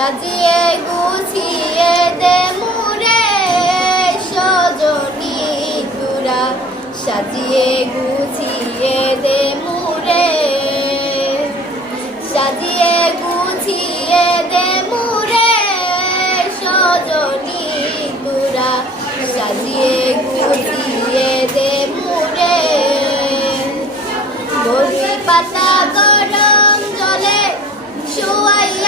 সাজিয়ে গুছিয়ে দে মুরে সজনী তুরা সাজিয়ে গুছিয়ে দে মুরে সাজিয়ে গুছিয়ে দে মুরে সজনী তুরা সাজিয়ে গুছিয়ে দে মুরে বড়ি পাতা গরম জলে শুয়াইয়া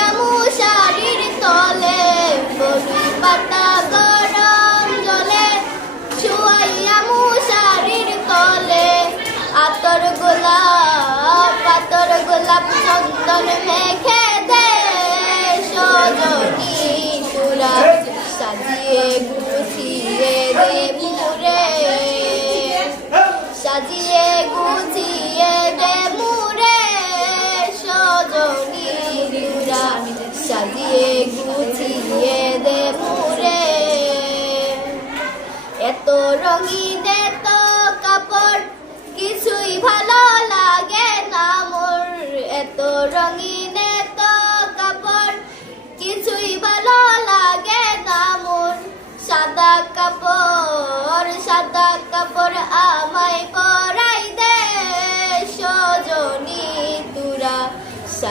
গুছিয়ে দে মুরে সাজিয়ে গুছিয়ে দে মুরে সজনী দুরা সাজিয়ে গুছিয়ে দে মুরে এত রঙিন এত কাপড়, কিছুই ভালো লাগে না মোর। এত রঙিন